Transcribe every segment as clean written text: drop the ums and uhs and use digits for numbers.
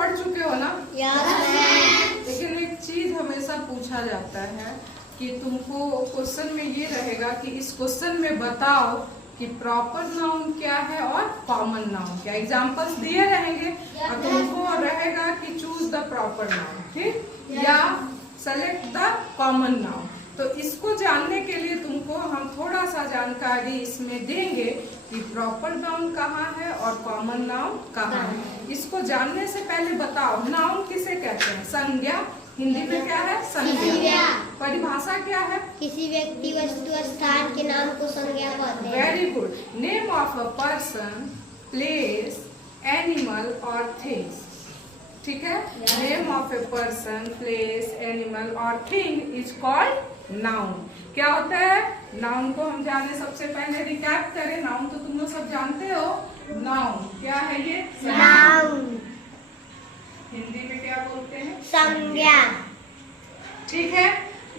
पढ़ चुके हो ना? यस। लेकिन एक चीज हमेशा पूछा जाता है कि तुमको क्वेश्चन में ये रहेगा कि इस क्वेश्चन में बताओ कि प्रॉपर नाउन क्या है और कॉमन नाउन क्या। एग्जांपल्स दिए रहेंगे और तुमको रहेगा कि चूज द प्रॉपर नाउन, ठीक, या सेलेक्ट द कॉमन नाउन। तो इसको जानने के लिए तुमको हम थोड़ा सा जानकारी इसमें देंगे कि प्रॉपर नाउन कहाँ है और कॉमन नाउन कहाँ है। इसको जानने से पहले बताओ नाउन किसे कहते हैं? संज्ञा। हिंदी में क्या है? संज्ञा। परिभाषा क्या है? किसी व्यक्ति, वस्तु, स्थान के नाम को संज्ञा कहते हैं। Very good. Name of a person, place, animal और थिंग्स, ठीक है। Name of a person, place, animal और थिंग इज कॉल्ड नाउन। क्या होता है? नाउन को हम जाने सबसे पहले रिकैप करें। नाउन तो तुम लोग सब जानते हो। नाउन क्या है? ये नाउन। हिंदी में क्या बोलते हैं? संज्ञा। ठीक है।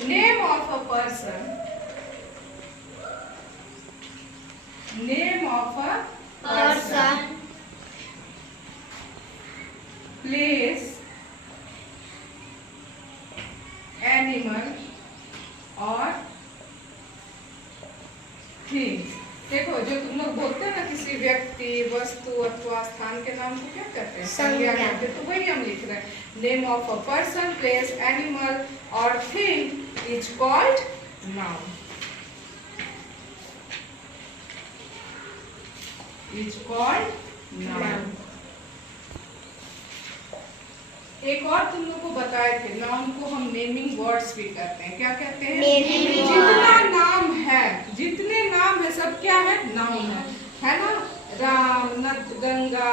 Name of a person, name of a person, place, animal और थिंग्स। देखो जो तुम लोग बोलते हैं ना किसी व्यक्ति, वस्तु अथवा स्थान के नाम को क्या कहते हैं? संज्ञा कहते हैं। तो वही हम लिख रहे हैं। Name of a person, place, animal और thing is called noun. Is called noun. एक और तुम लोग को बताए थे, नाउन को हम नेमिंग वर्ड्स भी कहते हैं। क्या कहते हैं? जितना नाम है, जितने नाम है सब क्या है? नाउन है ना? राम, नद, गंगा,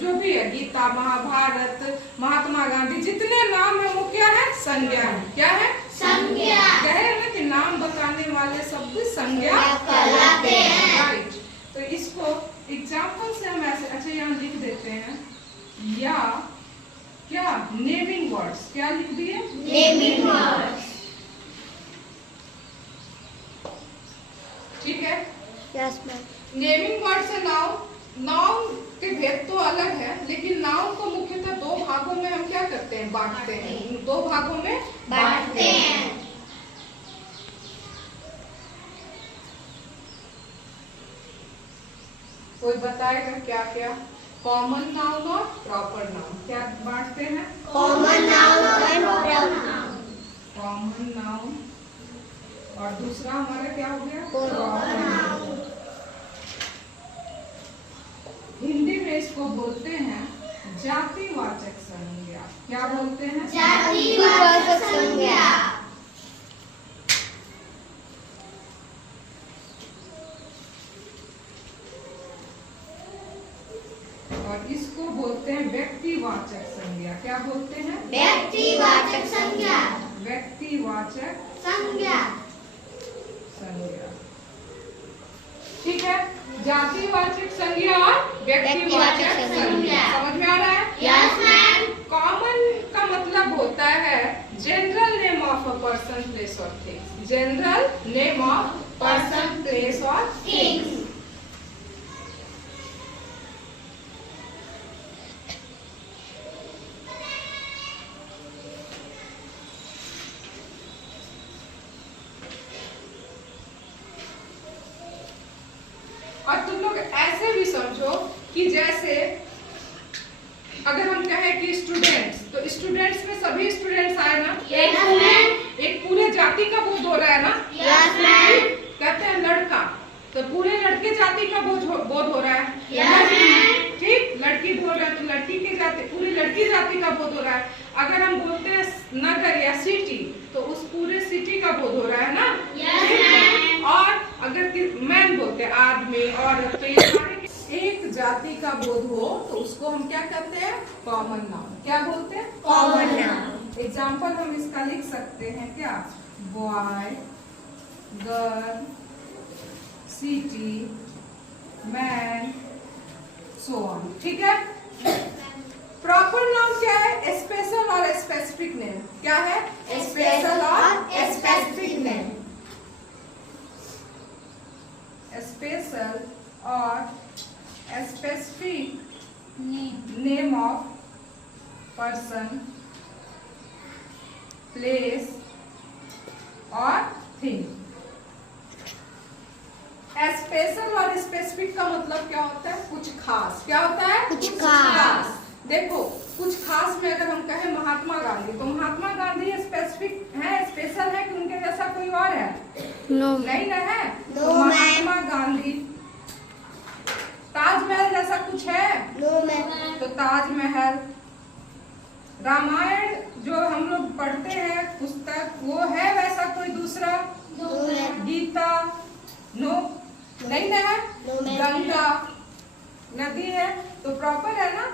जो भी है, गीता, महाभारत, महात्मा गांधी, जितने नाम है वो क्या है? संज्ञा है। क्या है? संज्ञा। कहे ना कि नाम बताने वाले शब्द संज्ञा कहलाते हैं। राइट। तो इसको एग्जाम्पल से हम ऐसे, अच्छा यहाँ लिख देते हैं, या क्या नेमिंग वर्ड्स, क्या लिख दिए? Naming words. ठीक है। Yes ma'am. नेमिंग वर्ड्स है नाउन। नाउन के भेद तो अलग है, लेकिन नाउन को मुख्यतः दो भागों में हम क्या करते हैं? बांटते हैं। दो भागों में बांटते हैं। कोई बताएगा क्या क्या? कॉमन नाउन और प्रॉपर नाउन। क्या बांटते हैं? कॉमन नाउन और प्रॉपर नाउन। कॉमन नाउन और दूसरा हमारा क्या हो गया? Proper noun. हिंदी में इसको बोलते हैं जातिवाचक संज्ञा। क्या बोलते हैं? जातिवाचक संज्ञा। और इसको बोलते हैं व्यक्तिवाचक संज्ञा। क्या बोलते हैं? व्यक्तिवाचक संज्ञा। व्यक्तिवाचक संज्ञा। संज्ञा। ठीक है। जातिवाचक संज्ञा और व्यक्तिवाचक संज्ञा। समझ में आ रहा है? Yes ma'am. कॉमन का मतलब होता है general name of a person, place और things. General name of person, place और थिंग्स। और तुम लोग ऐसे भी समझो कि जैसे अगर हम कहें कि स्टूडेंट्स, तो स्टूडेंट्स में सभी स्टूडेंट्स आए ना? एक पूरे जाति का बोध हो रहा है ना? Yes ma'am. कहते हैं लड़का, तो पूरे लड़के जाति का बोध हो रहा है। Yes ma'am. ठीक। लड़की बोल रहा है तो लड़की की जाति, पूरी लड़की जाति का बोध हो रहा है। अगर हम बोलते हैं नगर या सिटी, तो उस पूरे सिटी का बोध हो रहा है ना? Yes ma'am. और अगर मैन बोलते हैं आदमी, औरत, तो ये सारे एक जाति का बोध हो तो उसको हम क्या कहते हैं? Common noun. क्या बोलते हैं? Common noun. एग्जाम्पल हम इसका लिख सकते हैं क्या? Boy, girl, city, man, so on. ठीक है। प्रॉपर नाउन क्या है? स्पेशल और स्पेसिफिक नेम। क्या है? स्पेशल और स्पेसिफिक नेम। स्पेशल और specific name of person, place और थिंग। स्पेशल और स्पेसिफिक का मतलब क्या होता है? कुछ खास। क्या होता है? कुछ खास। देखो, कुछ खास में अगर हम कहें महात्मा गांधी, तो महात्मा गांधी स्पेसिफिक है, स्पेशल है कि उनके जैसा कोई और है? नहीं ना है। तो महात्मा गांधी। ताजमहल जैसा कुछ है? तो ताजमहल। रामायण जो हम लोग पढ़ते हैं पुस्तक, वो है वैसा कोई दूसरा? गीता? नो, नहीं ना है। गंगा नदी है, तो प्रॉपर है ना?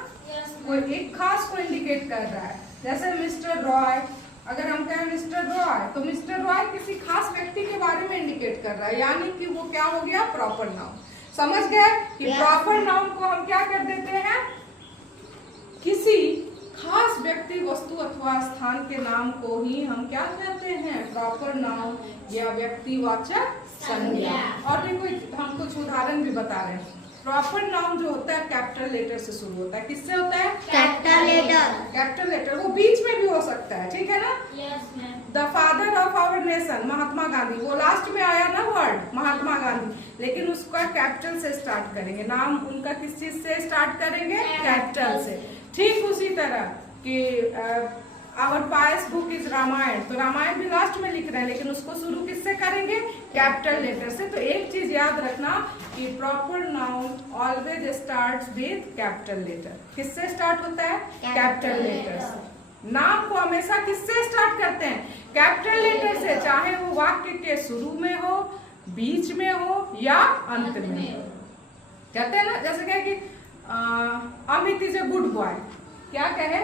कोई एक खास को इंडिकेट कर रहा है। जैसे मिस्टर रॉय, अगर हम कहें मिस्टर रॉय, तो मिस्टर रॉय किसी खास व्यक्ति के बारे में इंडिकेट कर रहा है, यानी कि वो क्या हो गया? Proper noun. समझ गए कि प्रॉपर नाउन को हम क्या कर देते हैं? किसी खास व्यक्ति, वस्तु अथवा स्थान के नाम को ही हम क्या कहते हैं? प्रॉपर नाउन या व्यक्तिवाचक संज्ञा। और भी कोई हम कुछ उदाहरण भी बता रहे हैं। प्रॉपर नाउन जो होता है कैपिटल लेटर से शुरू होता है। किससे होता है? Capital letter. कैपिटल लेटर, वो बीच में भी हो सकता है, ठीक है ना? The father of our nation, Mahatma Gandhi, वो लास्ट में आया ना वर्ड महात्मा गांधी, लेकिन उसका कैपिटल से स्टार्ट करेंगे। नाम उनका किस चीज से स्टार्ट करेंगे? कैपिटल से। ठीक उसी तरह कि our pious book is Ramayan, तो रामायण भी लास्ट में लिख रहे हैं, लेकिन उसको शुरू किससे करेंगे? कैपिटल लेटर से। तो एक चीज याद रखना कि proper noun always starts with capital letter. किससे स्टार्ट होता है? कैपिटल लेटर से। नाम को हमेशा किससे स्टार्ट करते हैं? कैपिटल लेटर से, चाहे वो वाक्य के शुरू में हो, बीच में हो या अंत में हो। कहते हैं ना, जैसे कहे कि Amit is a good boy. क्या कहे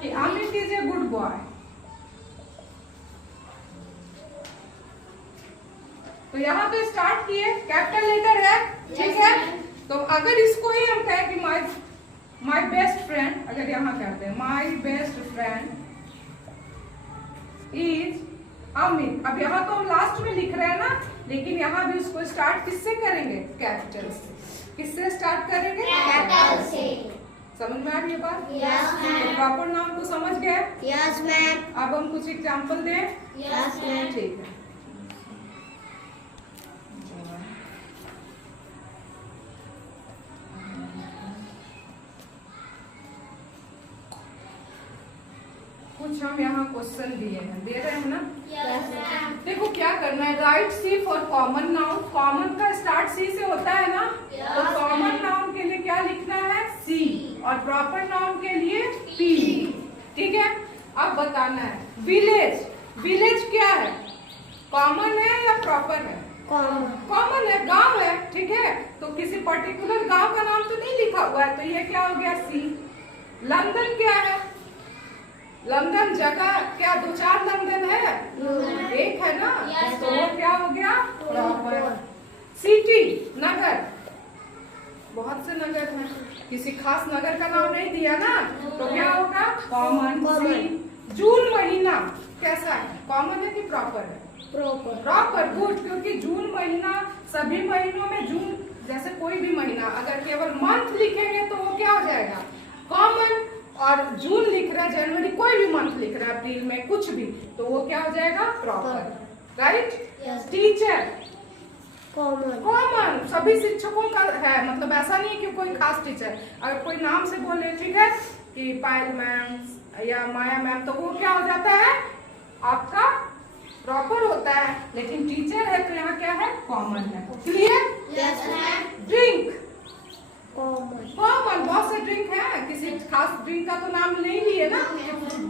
कि Amit is a good boy. तो यहाँ पे स्टार्ट किए, कैपिटल लेटर है, ठीक है? तो अगर इसको ही हम कहें कि माय बेस्ट फ्रेंड, अगर यहाँ कहते हैं my best friend is Amit, अब यहाँ तो हम लास्ट में लिख रहे हैं ना, लेकिन यहाँ भी उसको स्टार्ट किससे करेंगे? कैपिटल से। किससे स्टार्ट करेंगे? कैपिटल से। समझ में आ रही है बात? Yes ma'am. प्रॉपर नाउन को समझ गए? Yes ma'am. अब हम कुछ एग्जांपल दें? Yes ma'am. ठीक है। कुछ हम यहाँ क्वेश्चन दिए हैं, दे रहे हैं ना? Yes ma'am. देखो क्या करना है, write C for common noun. Common का स्टार्ट सी से होता है ना, तो कॉमन नाउन के लिए क्या लिखना है? सी, और प्रॉपर नाउन के लिए पी, ठीक है? अब बताना है विलेज। विलेज क्या है? कॉमन है या प्रॉपर है? कॉमन है, गांव है, ठीक है? तो किसी पर्टिकुलर गांव का नाम तो नहीं लिखा हुआ है, तो ये क्या हो गया? सी। लंदन क्या है? लंदन जगह क्या? 2-4 लंदन है? एक है ना? तो वो क्या हो गया? प्रॉपर। सिटी, नगर, बहुत से नगर हैं, किसी खास नगर का नाम नहीं दिया ना, तो क्या होगा? कॉमन। जून महीना कैसा है? कॉमन है कि प्रॉपर है? प्रॉपर, गुड, क्योंकि जून महीना, सभी महीनों में जून जैसे कोई भी महीना अगर केवल मंथ लिखेंगे तो वो क्या हो जाएगा? कॉमन। और जून लिख रहा है, जनवरी, कोई भी मंथ लिख रहा है, अप्रैल में कुछ भी, तो वो क्या हो जाएगा? प्रॉपर। राइट? टीचर कॉमन, सभी शिक्षकों का है, मतलब ऐसा नहीं कि कोई खास टीचर। अगर कोई नाम से बोले, ठीक है, कि पायल मैम या माया मैम, तो वो क्या हो जाता है? आपका प्रॉपर होता है। लेकिन टीचर है तो यहाँ क्या है? कॉमन है। Clear? Yes ma'am. Drink common, बहुत से ड्रिंक है, किसी खास ड्रिंक का तो नाम नहीं लिए ना,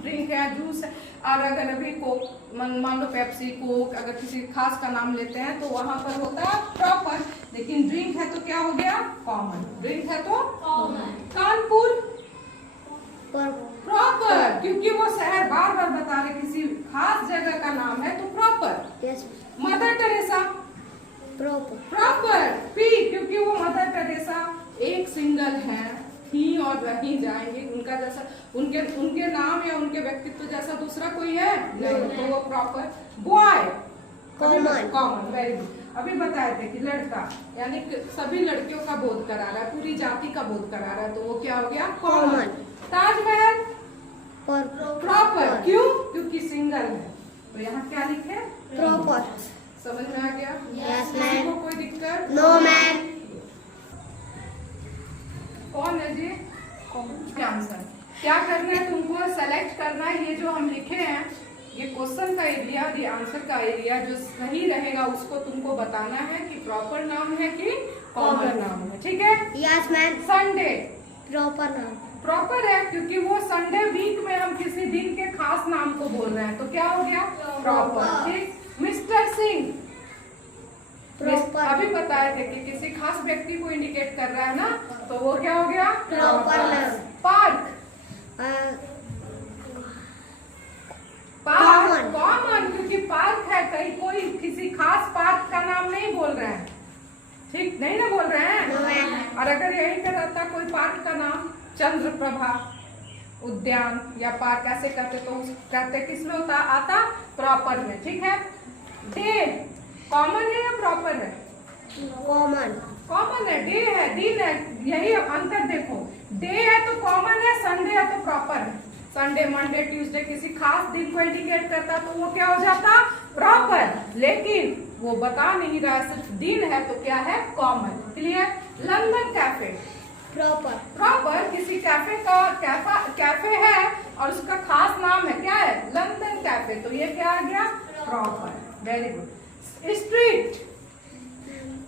ड्रिंक है, जूस है। और अगर अभी कोक, मान लो पेप्सी, कोक, अगर किसी खास का नाम लेते हैं तो वहां पर होता है प्रॉपर, लेकिन ड्रिंक है तो क्या हो गया? कॉमन। ड्रिंक है तो कॉमन। कानपुर प्रॉपर, क्योंकि वो शहर बार बार बता रहे किसी खास जगह का नाम है तो proper. Mother Teresa proper, P, क्योंकि वो मदर टेरेसा एक सिंगल है, ही और रही जाएंगे, उनका जैसा, उनके नाम या उनके व्यक्तित्व जैसा दूसरा कोई है नहीं, तो वो proper. Boy common, very good. अभी बताए थे कि लड़का, यानी सभी लड़कियों का बोध करा रहा है, पूरी जाति का बोध करा रहा है, तो वो क्या हो गया? कॉमन। ताजमहल तो यहाँ क्या लिखे? प्रॉपर। समझ में आ गया? Yes, किसी ma'am. को कोई दिक्कत? No ma'am. कौन है जी? आंसर क्या करना है तुमको? सेलेक्ट करना है ये जो हम लिखे हैं, ये क्वेश्चन का एरिया, ये आंसर का एरिया, जो सही रहेगा उसको तुमको बताना है कि प्रॉपर नाम है कि कॉमन नाम है। ठीक है? Yes ma'am. संडे प्रॉपर नाम। प्रॉपर है क्योंकि वो संडे वीक में हम किसी दिन के खास नाम को बोल रहे हैं, तो क्या हो गया? प्रॉपर। ठीक। Mister Singh proper. अभी बताए थे कि किसी खास व्यक्ति को इंडिकेट कर रहा है ना, तो वो क्या हो गया? प्रॉपर नाम। Park Common. कॉमन, क्योंकि पार्क है, कहीं कोई किसी खास पार्क का नाम नहीं बोल रहे हैं। ठीक नहीं ना बोल रहे हैं? No. और अगर यही का रहता कोई पार्क का नाम, चंद्रप्रभा उद्यान या पार्क ऐसे कहते, तो कहते किसमें होता? आता प्रॉपर में। ठीक है? डे कॉमन है या प्रॉपर है? कॉमन। कॉमन है, डे है, दिन है, यही अंतर देखो। डे है तो कॉमन है, संडे है तो प्रॉपर है। संडे, मंडे, ट्यूसडे किसी खास दिन को इंडिकेट करता तो वो क्या हो जाता? प्रॉपर। लेकिन वो बता नहीं रहा, सिर्फ दिन है, तो क्या है? Common. Clear? London cafe proper. Proper किसी कैफे का कैफे है और उसका खास नाम है, क्या है? लंदन कैफे, तो ये क्या आ गया? प्रॉपर। Very good. स्ट्रीट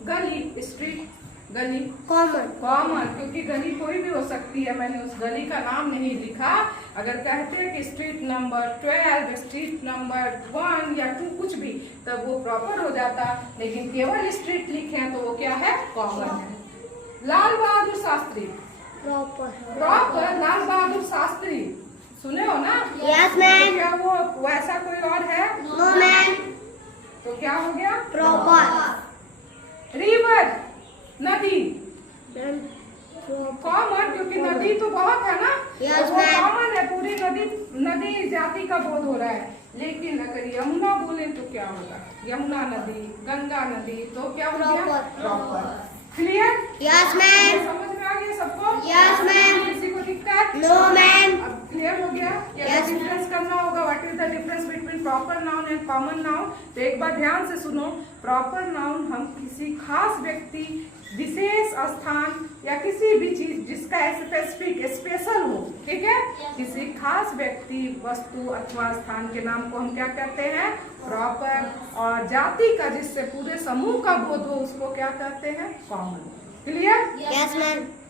गली, स्ट्रीट गली कॉमन। कॉमन, क्योंकि गली कोई भी हो सकती है, मैंने उस गली का नाम नहीं लिखा। अगर कहते हैं कि स्ट्रीट नंबर 12, स्ट्रीट नंबर 1 या 2 कुछ भी, तब वो प्रॉपर हो जाता। लेकिन केवल स्ट्रीट लिखे हैं तो वो क्या है? कॉमन है। लाल बहादुर शास्त्री प्रॉपर। प्रॉपर। लाल बहादुर शास्त्री सुने हो ना? Yes, ma'am. क्या वो वैसा कोई और है? No ma'am. तो क्या हो गया? प्रॉपर। रिवर नदी मैम कॉमन, क्योंकि नदी तो बहुत है ना, Yes, तो वो ma'am. कॉमन है, पूरी नदी जाति का बोध हो रहा है। लेकिन अगर यमुना बोले तो क्या होगा? यमुना नदी, गंगा नदी, तो क्या हो गया? Proper. Proper. Clear? Yes ma'am. समझ में आ गया सबको? Yes, ma'am. किसी को दिक्कत? No ma'am. अब क्लियर हो गया? Yes. डिफरेंस करना होगा, what is the difference between proper noun and common noun. तो एक बार ध्यान से सुनो। प्रॉपर नाउन हम किसी खास व्यक्ति, विशेष स्थान या किसी भी चीज जिसका स्पेसिफिक स्पेशल हो, ठीक है, किसी खास व्यक्ति, वस्तु अथवा स्थान के नाम को हम क्या कहते हैं? प्रॉपर। और जाति का, जिससे पूरे समूह का बोध हो, उसको क्या कहते हैं? कॉमन। क्लियर? Yes ma'am.